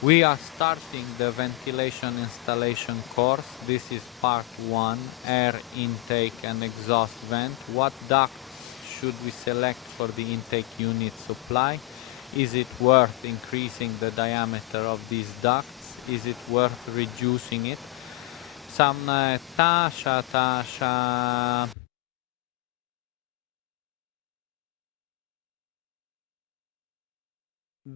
We are starting the ventilation installation course. This is part 1, air intake and exhaust vent. What ducts should we select for the intake unit supply? Is it worth increasing the diameter of these ducts? Is it worth reducing it? Tasha.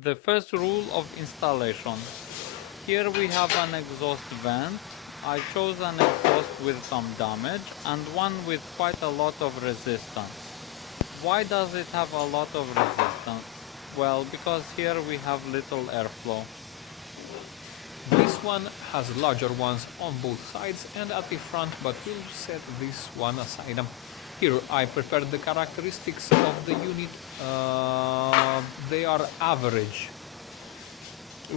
The first rule of installation. Here we have an exhaust vent. I chose an exhaust with some damage and one with quite a lot of resistance. Why does it have a lot of resistance? Well, because here we have little airflow. This one has larger ones on both sides and at the front, but we'll set this one aside. Here I prepared the characteristics of the unit. They are average.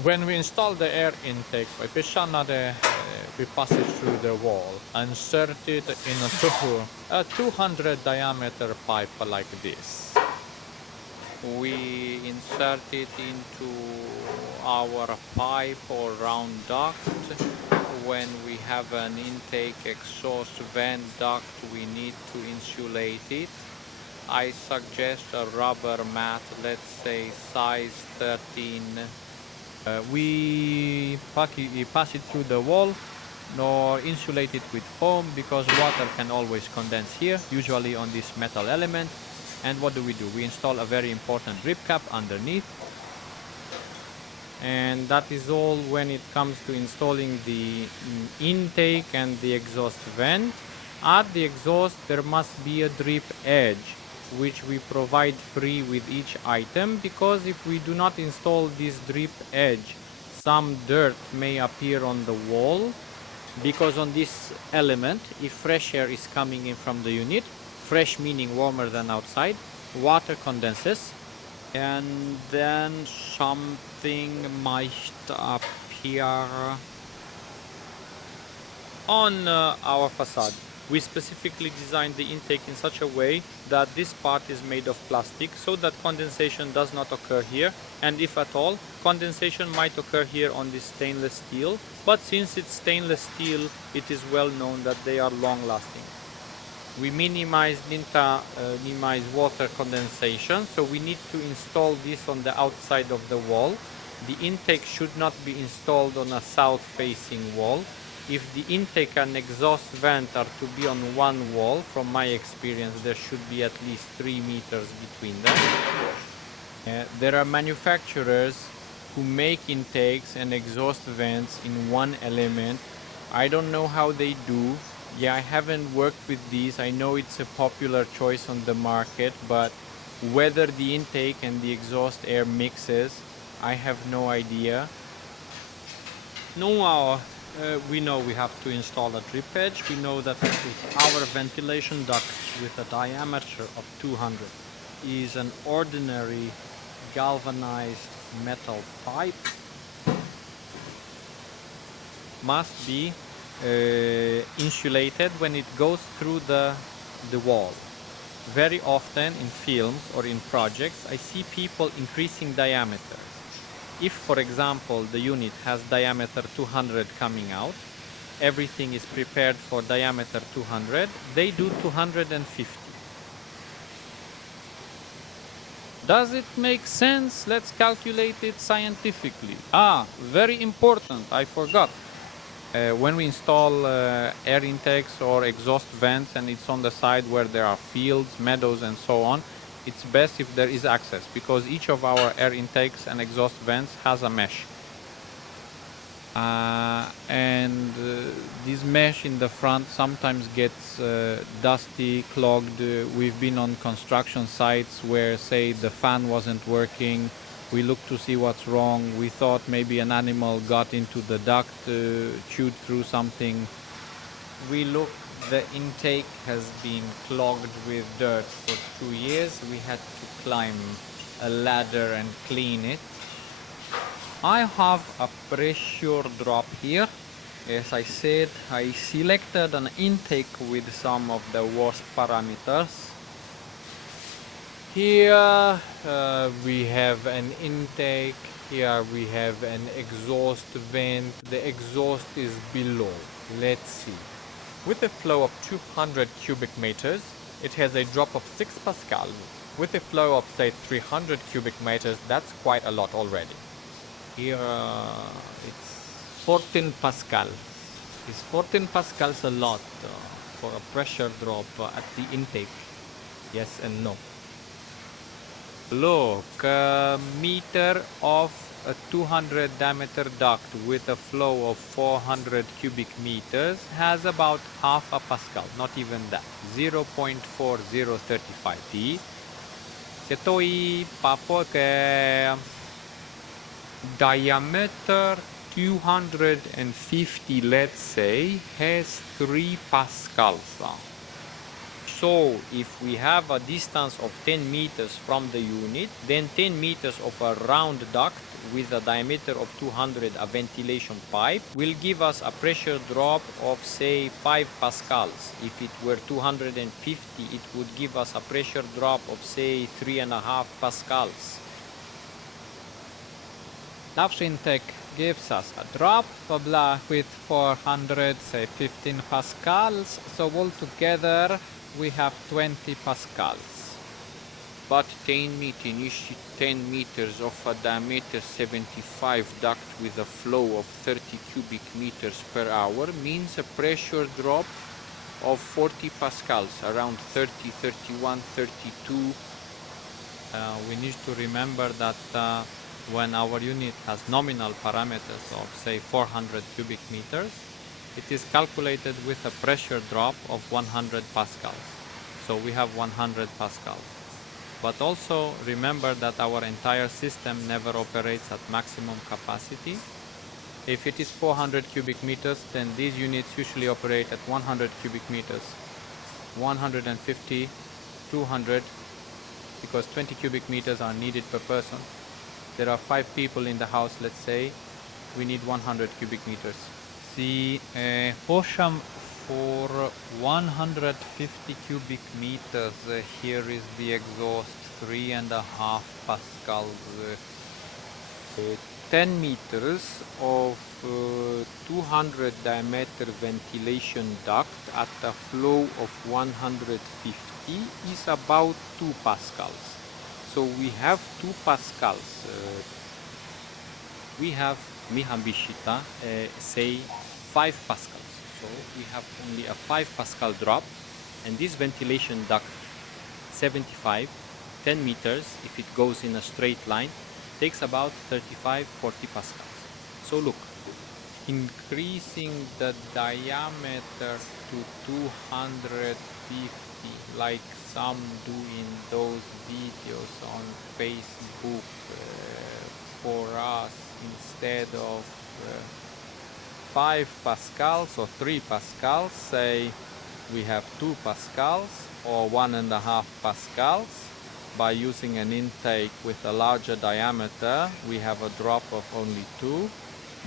When we install the air intake pipe, we pass it through the wall, insert it in a 200 diameter pipe like this. We insert it into our pipe or round duct. When we have an intake exhaust vent duct, we need to insulate it. I suggest a rubber mat, let's say size 13. We pass it through the wall nor insulate it with foam because water can always condense here, usually on this metal element. And what do? We install a very important drip cap underneath. And that is all when it comes to installing the intake and the exhaust vent. At the exhaust there must be a drip edge which we provide free with each item, because if we do not install this drip edge, some dirt may appear on the wall, because on this element, if fresh air is coming in from the unit, fresh meaning warmer than outside, water condenses and then something might appear on our facade. We specifically designed the intake in such a way that this part is made of plastic so that condensation does not occur here, and if at all, condensation might occur here on this stainless steel, but since it's stainless steel, it is well known that they are long lasting. We minimize water condensation, so we need to install this on the outside of the wall. The intake should not be installed on a south facing wall. If the intake and exhaust vent are to be on one wall, from my experience there should be at least 3 meters between them. There are manufacturers who make intakes and exhaust vents in one element. I don't know how they do. Yeah, I haven't worked with these. I know it's a popular choice on the market, but whether the intake and the exhaust air mixes, I have no idea. Now, we know we have to install a drip edge. We know that with our ventilation duct with a diameter of 200 is an ordinary galvanized metal pipe. Must be insulated when it goes through the wall. Very often in films or in projects, I see people increasing diameters. If, for example, the unit has diameter 200 coming out, everything is prepared for diameter 200, they do 250. Does it make sense? Let's calculate it scientifically. Very important, I forgot. When we install air intakes or exhaust vents and it's on the side where there are fields, meadows and so on, it's best if there is access, because each of our air intakes and exhaust vents has a mesh. This mesh in the front sometimes gets dusty, clogged. We've been on construction sites where, say, the fan wasn't working. We looked to see what's wrong. We thought maybe an animal got into the duct, chewed through something. We looked, the intake has been clogged with dirt for 2 years. We had to climb a ladder and clean it. I have a pressure drop here. As I said, I selected an intake with some of the worst parameters. Here we have an intake Here we have an exhaust vent. The exhaust is below. Let's see. With a flow of 200 cubic meters, it has a drop of 6 pascals. With a flow of say 300 cubic meters, that's quite a lot already. Here it's 14 pascals. Is 14 pascals a lot for a pressure drop at the intake? Yes and no. Look, a meter of a 200 diameter duct with a flow of 400 cubic meters has about half a pascal, not even that, 0.4035 T. Se toi papoke diameter 250, let's say, has 3 pascals. So if we have a distance of 10 meters from the unit, then 10 meters of a round duct with a diameter of 200, a ventilation pipe, will give us a pressure drop of say 5 pascals. If it were 250, it would give us a pressure drop of say 3.5 pascals. Large intake gives us a drop with 400, say 15 pascals. So altogether we have 20 pascals. But 10 meters of a diameter 75 duct with a flow of 30 cubic meters per hour means a pressure drop of 40 pascals, around 30, 31, 32. We need to remember that when our unit has nominal parameters of say 400 cubic meters, it is calculated with a pressure drop of 100 pascals. So we have 100 pascals. But also remember that our entire system never operates at maximum capacity. If it is 400 cubic meters, then these units usually operate at 100 cubic meters, 150, 200, because 20 cubic meters are needed per person. There are 5 people in the house, let's say, we need 100 cubic meters. See, Hosham, for 150 cubic meters, here is the exhaust, 3.5 pascals, 10 meters of 200 diameter ventilation duct at a flow of 150 is about 2 pascals. So we have 2 pascals. We have Mihambishita, say 5 pascals. So we have only a 5 pascal drop, and this ventilation duct 75, 10 meters, if it goes in a straight line, takes about 35-40 pascals. So look, increasing the diameter to 250 like some do in those videos on Facebook for us, instead of 5 pascals or 3 pascals, say we have 2 pascals or 1.5 pascals. By using an intake with a larger diameter, we have a drop of only 2.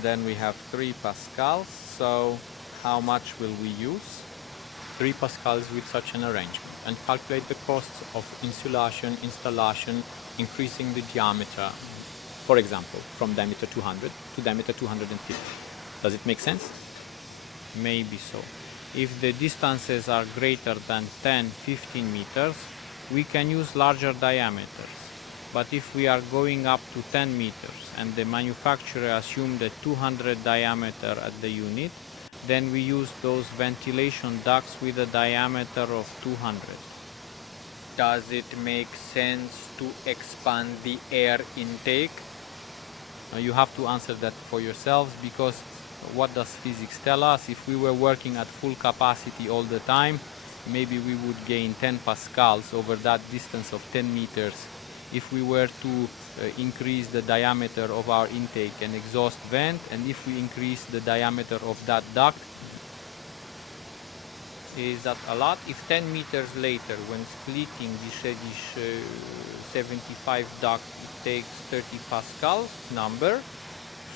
Then we have 3 pascals. So how much will we use? 3 pascals with such an arrangement, and calculate the costs of insulation, installation, increasing the diameter, for example, from diameter 200 to diameter 250. Does it make sense? Maybe so. If the distances are greater than 10-15 meters, we can use larger diameters. But if we are going up to 10 meters and the manufacturer assumed a 200 diameter at the unit, then we use those ventilation ducts with a diameter of 200. Does it make sense to expand the air intake? You have to answer that for yourselves, because what does physics tell us? If we were working at full capacity all the time, maybe we would gain 10 pascals over that distance of 10 meters. If we were to increase the diameter of our intake and exhaust vent, and if we increase the diameter of that duct, is that a lot? If 10 meters later, when splitting this 75 duct, it takes 30 pascals number.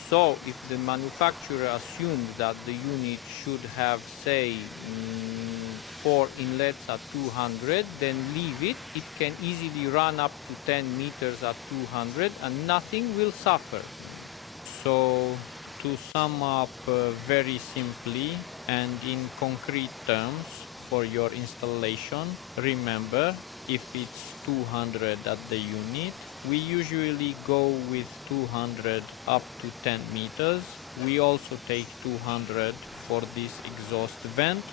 So if the manufacturer assumes that the unit should have, say, 4 inlets at 200, then leave it. It can easily run up to 10 meters at 200 and nothing will suffer. So to sum up very simply and in concrete terms for your installation, remember, if it's 200 at the unit, we usually go with 200 up to 10 meters. We also take 200 for this exhaust vent.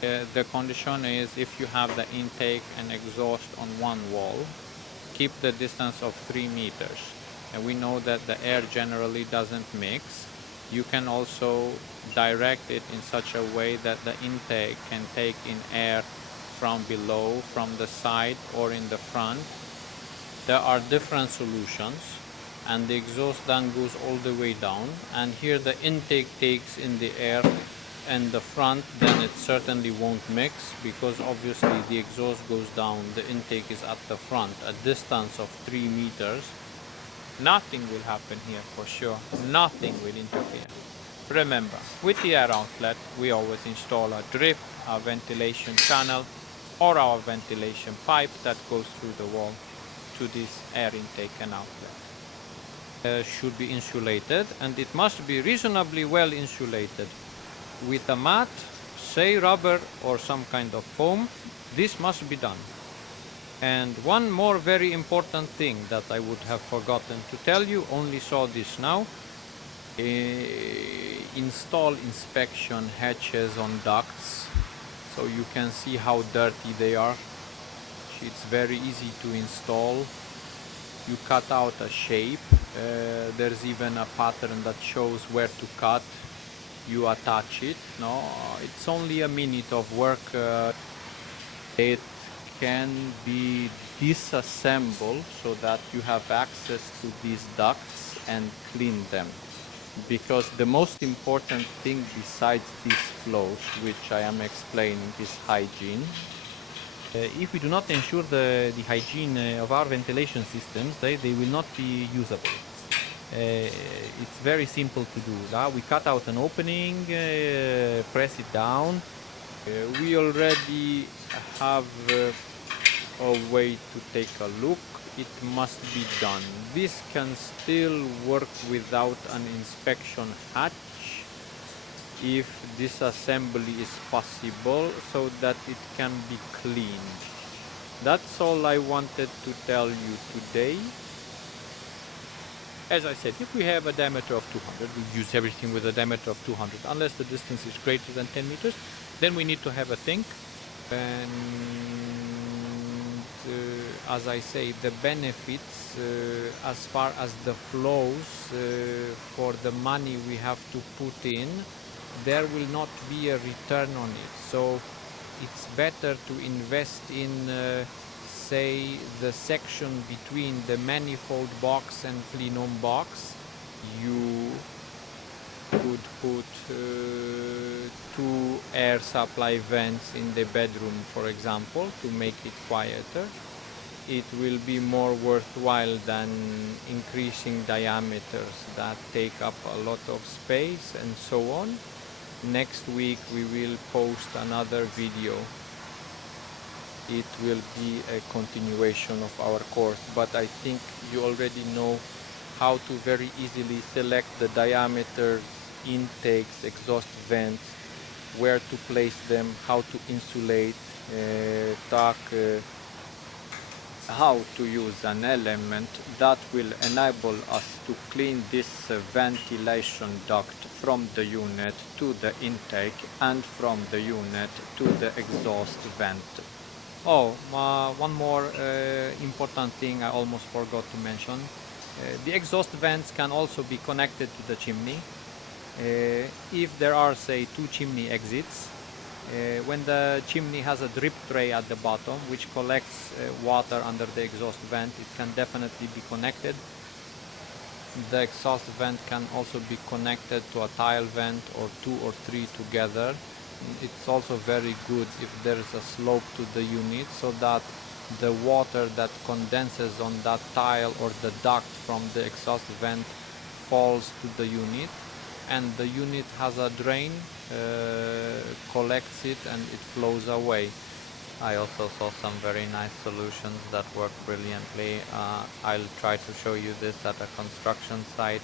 The condition is if you have the intake and exhaust on one wall, keep the distance of 3 meters. And we know that the air generally doesn't mix. You can also direct it in such a way that the intake can take in air from below, from the side, or in the front. There are different solutions, and the exhaust then goes all the way down, and here the intake takes in the air and the front, then it certainly won't mix, because obviously the exhaust goes down, the intake is at the front, a distance of 3 meters. Nothing will happen here for sure, nothing will interfere. Remember, with the air outlet, we always install a drip, a ventilation channel, or our ventilation pipe that goes through the wall to this air intake and outlet. Should be insulated, and it must be reasonably well insulated with a mat, say rubber or some kind of foam. This must be done. And one more very important thing that I would have forgotten to tell you, only saw this now. Install inspection hatches on ducts, so you can see how dirty they are. It's very easy to install. You cut out a shape. There's even a pattern that shows where to cut. You attach it. No, it's only a minute of work. It can be disassembled so that you have access to these ducts and clean them. Because the most important thing besides these flows, which I am explaining, is hygiene. If we do not ensure the hygiene of our ventilation systems, they will not be usable. It's very simple to do. We cut out an opening, press it down. We already have a way to take a look. It must be done. This can still work without an inspection hatch if disassembly is possible, so that it can be cleaned. That's all I wanted to tell you today. As I said, if we have a diameter of 200, we use everything with a diameter of 200, unless the distance is greater than 10 meters, then we need to have a think. And as I say, the benefits as far as the flows for the money we have to put in, there will not be a return on it. So it's better to invest in say the section between the manifold box and plenum box. You could put 2 air supply vents in the bedroom, for example, to make it quieter. It will be more worthwhile than increasing diameters that take up a lot of space and so on. Next week we will post another video. It will be a continuation of our course, but I think you already know how to very easily select the diameters, intakes, exhaust vents, where to place them, how to insulate, how to use an element that will enable us to clean this ventilation duct from the unit to the intake and from the unit to the exhaust vent. One more important thing I almost forgot to mention. The exhaust vents can also be connected to the chimney. If there are, say, 2 chimney exits, when the chimney has a drip tray at the bottom which collects water under the exhaust vent, it can definitely be connected. The exhaust vent can also be connected to a tile vent, or 2 or 3 together. It's also very good if there is a slope to the unit, so that the water that condenses on that tile or the duct from the exhaust vent falls to the unit, and the unit has a drain collects it and it flows away. I also saw some very nice solutions that work brilliantly. I'll try to show you this at a construction site